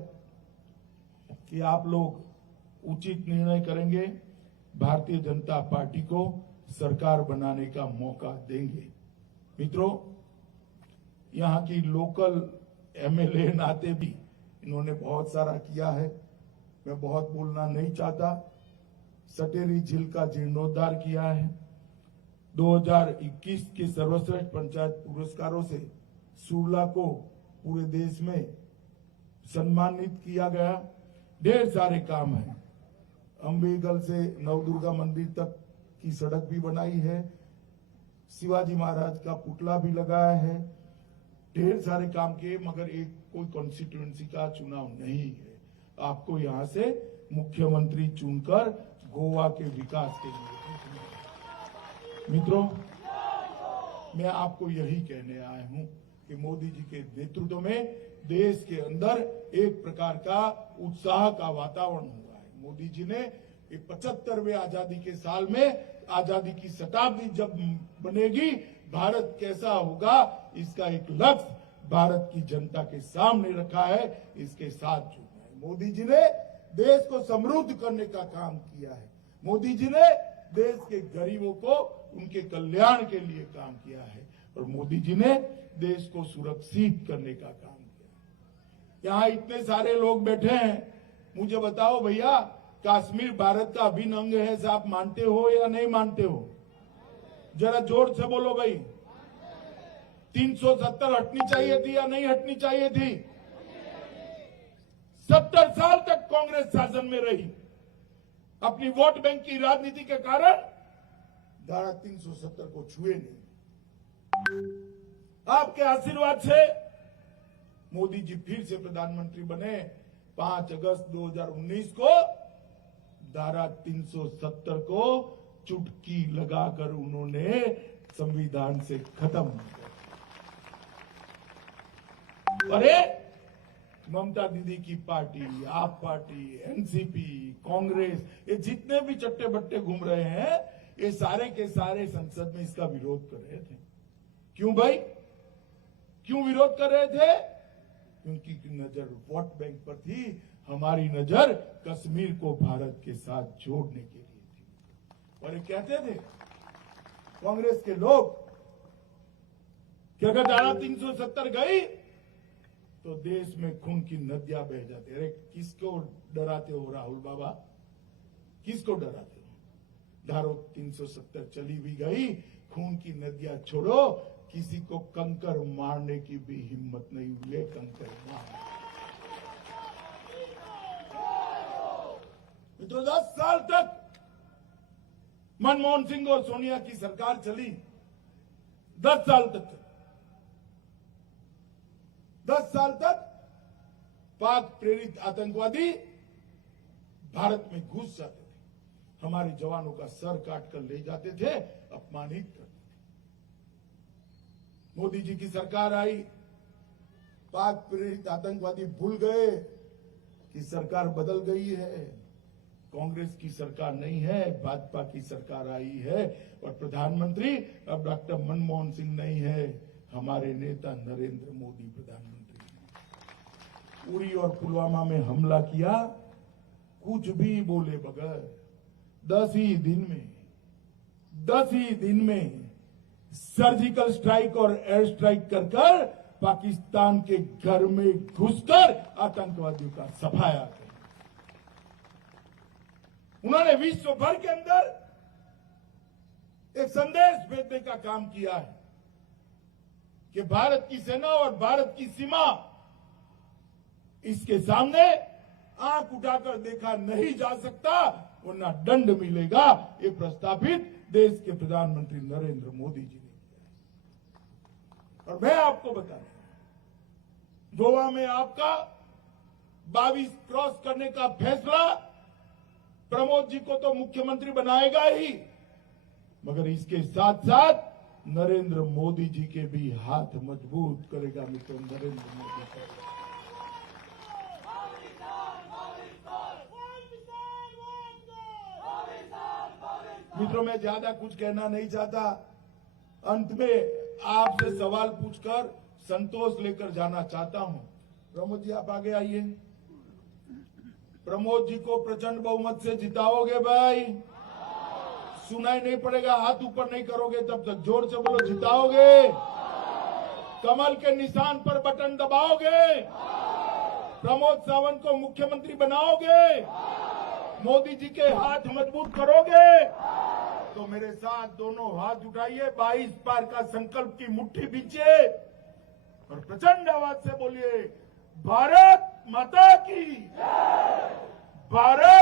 कि आप लोग उचित निर्णय करेंगे, भारतीय जनता पार्टी को सरकार बनाने का मौका देंगे। मित्रों, यहाँ की लोकल एमएलए नाते भी इन्होंने बहुत सारा किया है, मैं बहुत बोलना नहीं चाहता। सटेरी झील का जीर्णोद्धार किया है। 2021 के सर्वश्रेष्ठ पंचायत पुरस्कारों से सुरला को पूरे देश में सम्मानित किया गया। ढेर सारे काम हैं। अम्बेगल से नवदुर्गा मंदिर तक की सड़क भी बनाई है। शिवाजी महाराज का पुतला भी लगाया है। ढेर सारे काम किए, मगर एक कोई कॉन्स्टिट्यूएंसी का चुनाव नहीं है। आपको यहां से मुख्यमंत्री चुनकर गोवा के विकास के लिए। मित्रों, मैं आपको यही कहने आया हूं कि मोदी जी के नेतृत्व में देश के अंदर एक प्रकार का उत्साह का वातावरण हुआ है। मोदी जी ने 75वें आजादी के साल में, आजादी की शताब्दी जब बनेगी, भारत कैसा होगा, इसका एक लक्ष्य भारत की जनता के सामने रखा है। इसके साथ जुड़ना है। मोदी जी ने देश को समृद्ध करने का काम किया है। मोदी जी ने देश के गरीबों को उनके कल्याण के लिए काम किया है, और मोदी जी ने देश को सुरक्षित करने का काम किया। यहाँ इतने सारे लोग बैठे हैं, मुझे बताओ भैया, कश्मीर भारत का अभिन्न अंग है, आप मानते हो या नहीं मानते हो? जरा जोर से बोलो भाई। 370 हटनी चाहिए थी या नहीं हटनी चाहिए थी? 70 साल तक कांग्रेस शासन में रही। अपनी वोट बैंक की राजनीति के कारण धारा 370 को छुए नहीं। आपके आशीर्वाद से मोदी जी फिर से प्रधानमंत्री बने। 5 अगस्त 2019 को धारा 370 को चुटकी लगाकर उन्होंने संविधान से खत्म किया। अरे ममता दीदी की पार्टी, आप पार्टी, एनसीपी, कांग्रेस, ये जितने भी चट्टे बट्टे घूम रहे हैं, ये सारे के सारे संसद में इसका विरोध कर रहे थे। क्यों भाई? क्यों विरोध कर रहे थे? क्योंकि नजर वोट बैंक पर थी। हमारी नजर कश्मीर को भारत के साथ जोड़ने के लिए थी। और ये कहते थे कांग्रेस के लोग कि अगर धारा 370 गई तो देश में खून की नदियां बह जाती। अरे किसको डराते हो राहुल बाबा? किसको डराते हो? धारा 370 चली भी गई, खून की नदियां छोड़ो, किसी को कंकर मारने की भी हिम्मत नहीं हुई है। कंकर मारने तो 10 साल तक मनमोहन सिंह और सोनिया की सरकार चली। 10 साल तक 10 साल तक पाक प्रेरित आतंकवादी भारत में घुस जाते थे, हमारे जवानों का सर काट कर ले जाते थे, अपमानित करते थे। मोदी जी की सरकार आई, पाक प्रेरित आतंकवादी भूल गए कि सरकार बदल गई है। कांग्रेस की सरकार नहीं है, भाजपा की सरकार आई है, और प्रधानमंत्री अब डॉक्टर मनमोहन सिंह नहीं है, हमारे नेता नरेंद्र मोदी प्रधानमंत्री हैं। उरी और पुलवामा में हमला किया, कुछ भी बोले बगैर 10 ही दिन में सर्जिकल स्ट्राइक और एयर स्ट्राइक कर पाकिस्तान के घर में घुसकर आतंकवादियों का सफाया किया। उन्होंने विश्व भर के अंदर एक संदेश भेजने का काम किया है कि भारत की सेना और भारत की सीमा, इसके सामने आंख उठाकर देखा नहीं जा सकता, वरना दंड मिलेगा। ये प्रस्तावित देश के प्रधानमंत्री नरेंद्र मोदी जी ने किया है। और मैं आपको बता रहा हूं, गोवा में आपका 22 क्रॉस करने का फैसला प्रमोद जी को तो मुख्यमंत्री बनाएगा ही, मगर इसके साथ साथ नरेंद्र मोदी जी के भी हाथ मजबूत करेगा। मित्र, नरेंद्र मोदी का मित्रों, मैं ज्यादा कुछ कहना नहीं चाहता। अंत में आपसे सवाल पूछकर संतोष लेकर जाना चाहता हूं। प्रमोद जी, आप आगे आइए। प्रमोद जी को प्रचंड बहुमत से जिताओगे भाई? सुनाई नहीं पड़ेगा, हाथ ऊपर नहीं करोगे तब तक जोर से बोलो, जिताओगे? कमल के निशान पर बटन दबाओगे? प्रमोद सावंत को मुख्यमंत्री बनाओगे? मोदी जी के हाथ मजबूत करोगे? तो मेरे साथ दोनों हाथ उठाइए, 22 पार का संकल्प की मुट्ठी बीचिए और प्रचंड आवाज से बोलिए, भारत माता की, भारत